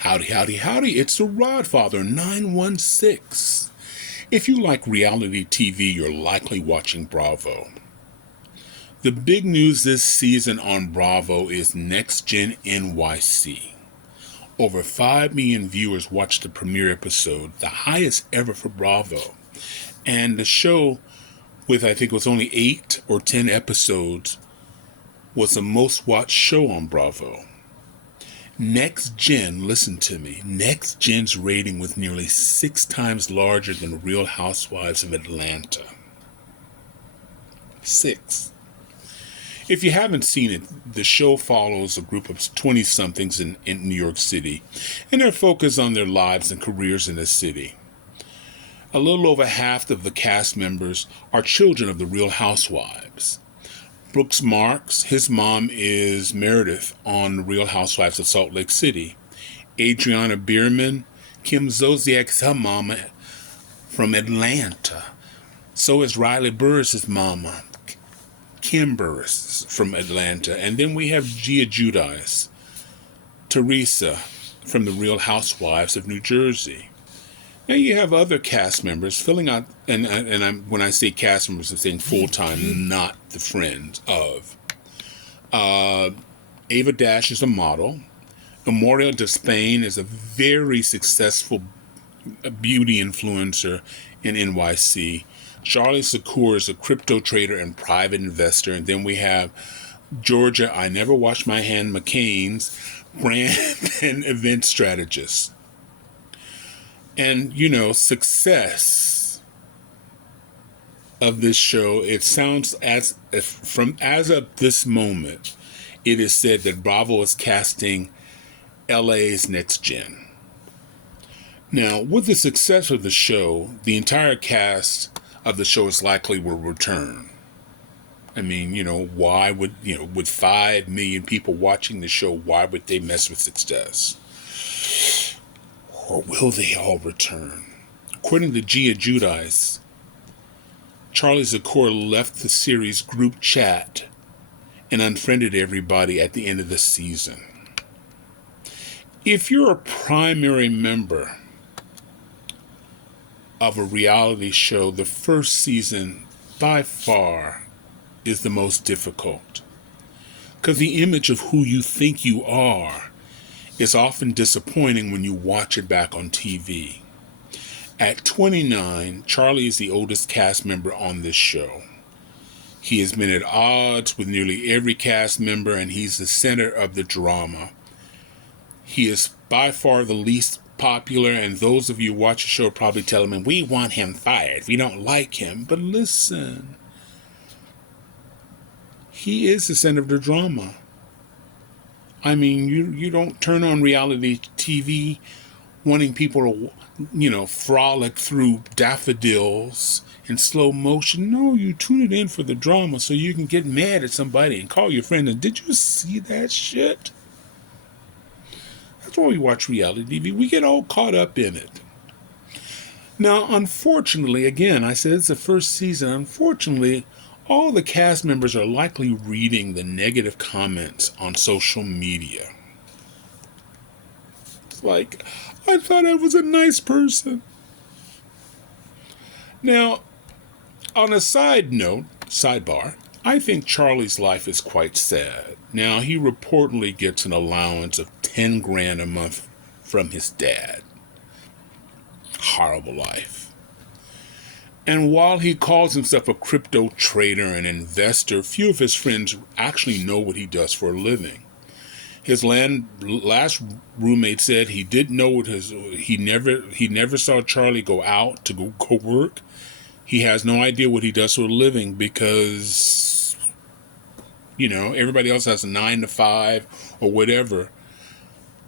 Howdy, howdy, howdy, it's the Rodfather 916. If you like reality TV, you're likely watching Bravo. The big news this season on Bravo is Next Gen NYC. Over 5 million viewers watched the premiere episode, the highest ever for Bravo. And the show, with I think it was only 8 or 10 episodes, was the most watched show on Bravo. Next Gen, listen to me, Next Gen's rating was nearly 6 times larger than Real Housewives of Atlanta. 6. If you haven't seen it, the show follows a group of 20-somethings in New York City, and they're focused on their lives and careers in the city. A little over half of the cast members are children of the Real Housewives. Brooks Marks, his mom is Meredith on The Real Housewives of Salt Lake City. Adriana Bierman, Kim Zolciak's her mama from Atlanta. So is Riley Burris' mama, Kim Burris from Atlanta. And then we have Gia Giudice, Teresa from The Real Housewives of New Jersey. Now you have other cast members filling out, when I say cast members, I'm saying full-time, not the friends of. Ava Dash is a model. Amoria de Spain is a very successful beauty influencer in NYC. Charlie Zakkour is a crypto trader and private investor. And then we have Georgia, I never wash my hand, McCain's brand and event strategist. And, success of this show, it sounds as of this moment, it is said that Bravo is casting LA's Next Gen. Now, with the success of the show, the entire cast of the show is likely will return. I mean, why would, with 5 million people watching the show, why would they mess with success? Or will they all return? According to Gia Giudice, Charlie Zakkour left the series group chat and unfriended everybody at the end of the season. If you're a primary member of a reality show, the first season, by far, is the most difficult. Because the image of who you think you are is often disappointing when you watch it back on TV. At 29, Charlie is the oldest cast member on this show. He has been at odds with nearly every cast member, and he's the center of the drama. He is by far the least popular, and those of you who watch the show probably tell him, we want him fired, we don't like him. But listen, he is the center of the drama. I mean, you don't turn on reality TV wanting people to, frolic through daffodils in slow motion. No, you tune it in for the drama so you can get mad at somebody and call your friend and, did you see that shit? That's why we watch reality TV. We get all caught up in it. Now, unfortunately, again, I said it's the first season. Unfortunately, all the cast members are likely reading the negative comments on social media. It's like, I thought I was a nice person. Now, on a sidebar, I think Charlie's life is quite sad. Now, he reportedly gets an allowance of $10,000 a month from his dad. Horrible life. And while he calls himself a crypto trader and investor, few of his friends actually know what he does for a living. His last roommate said he didn't know what he never saw Charlie go out to go work. He has no idea what he does for a living because, everybody else has a 9 to 5 or whatever.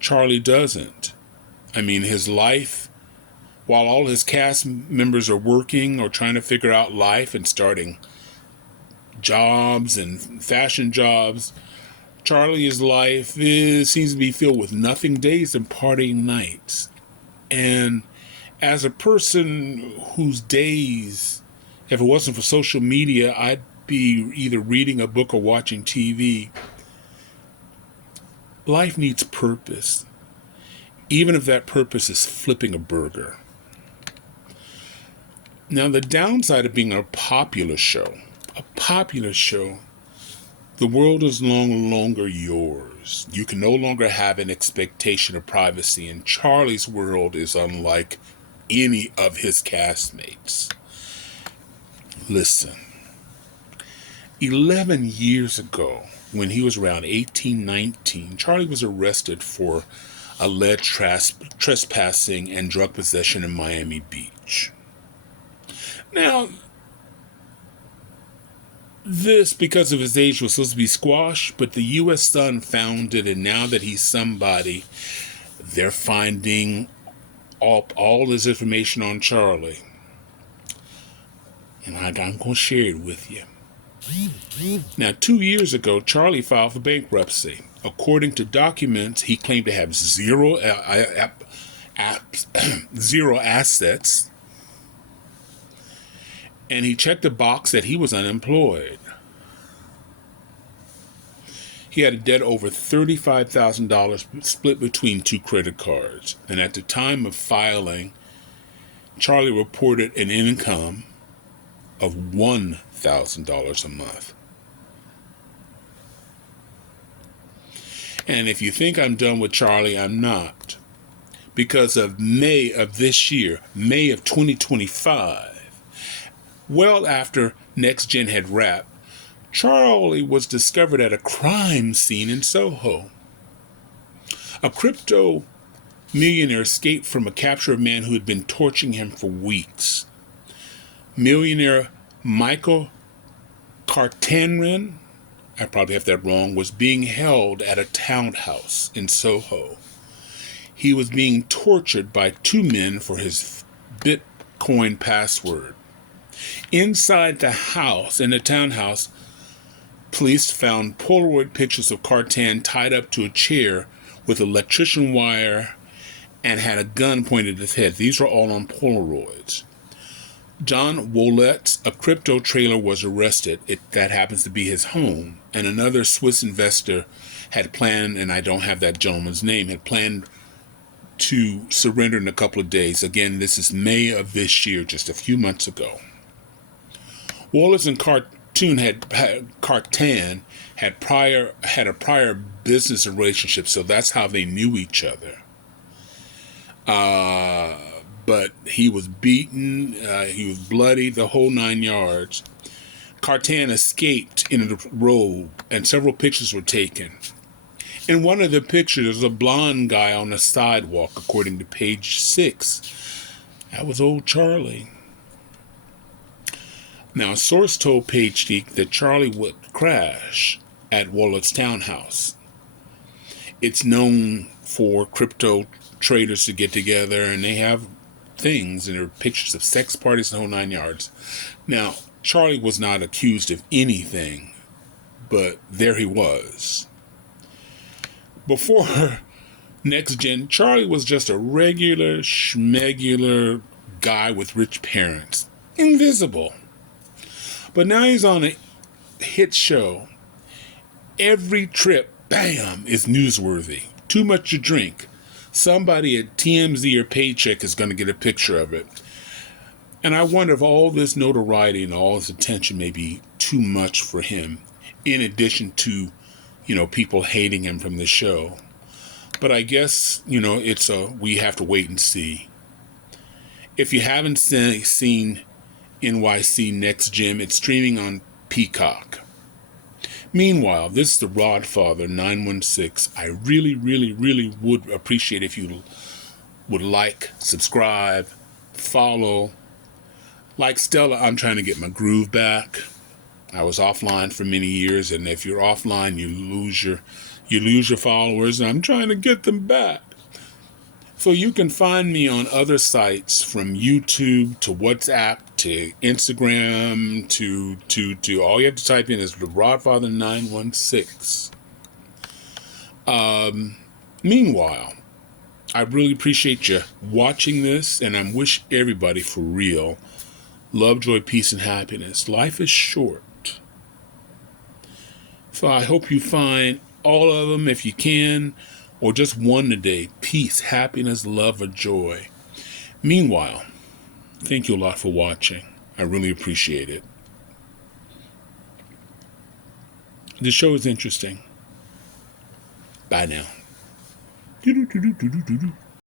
Charlie doesn't. I mean, his life, while all his cast members are working or trying to figure out life and starting jobs and fashion jobs, Charlie's life seems to be filled with nothing days and partying nights. And as a person whose days, if it wasn't for social media, I'd be either reading a book or watching TV. Life needs purpose. even if that purpose is flipping a burger. Now, the downside of being a popular show, the world is no longer yours. You can no longer have an expectation of privacy, and Charlie's world is unlike any of his castmates. Listen, 11 years ago, when he was around 18, 19, Charlie was arrested for alleged trespassing and drug possession in Miami Beach. Now, this, because of his age, was supposed to be squashed, but the U.S. Sun found it, and now that he's somebody, they're finding all this information on Charlie. And I'm going to share it with you. Now, 2 years ago, Charlie filed for bankruptcy. According to documents, he claimed to have zero assets, and he checked the box that he was unemployed. He had a debt over $35,000 split between 2 credit cards. And at the time of filing, Charlie reported an income of $1,000 a month. And if you think I'm done with Charlie, I'm not. Because of May of this year, May of 2025, well after Next Gen had wrapped, Charlie was discovered at a crime scene in Soho. A crypto millionaire escaped from a capture of a man who had been torturing him for weeks. Millionaire Michael Cartanren, I probably have that wrong, was being held at a townhouse in Soho. He was being tortured by 2 men for his Bitcoin password. Inside the house, in the townhouse, police found Polaroid pictures of Cartan tied up to a chair with electrician wire and had a gun pointed at his head. These were all on Polaroids. John Wollett, a crypto trader, was arrested. That happens to be his home. And another Swiss investor had planned, and I don't have that gentleman's name, had planned to surrender in a couple of days. Again, this is May of this year, just a few months ago. Wallace and Cartan had a prior business relationship, so that's how they knew each other. But he was beaten, he was bloody, the whole 9 yards. Cartan escaped in a robe, and several pictures were taken. In one of the pictures, there's a blonde guy on the sidewalk, according to page 6. That was old Charlie. Now, a source told PageGeek that Charlie would crash at Wallett's townhouse. It's known for crypto traders to get together, and they have things, and there are pictures of sex parties and the whole 9 yards. Now, Charlie was not accused of anything, but there he was. Before Next Gen, Charlie was just a regular, schmegular guy with rich parents. Invisible. But now he's on a hit show. Every trip, bam, is newsworthy. Too much to drink. Somebody at TMZ or Paycheck is going to get a picture of it. And I wonder if all this notoriety and all this attention may be too much for him, in addition to, people hating him from the show. But I guess, we have to wait and see. If you haven't seen NYC Next Gen, it's streaming on Peacock. Meanwhile, this is the Rodfather 916. I really, really, really would appreciate if you would like, subscribe, follow. Like Stella, I'm trying to get my groove back. I was offline for many years, and if you're offline, you lose your followers, and I'm trying to get them back. So you can find me on other sites, from YouTube to WhatsApp to Instagram to all you have to type in is the Rodfather 916. Meanwhile, I really appreciate you watching this, and I wish everybody, for real, love, joy, peace, and happiness. Life is short. So I hope you find all of them, if you can, or just one today. Peace, happiness, love, or joy. Meanwhile, thank you a lot for watching. I really appreciate it. The show is interesting. Bye now.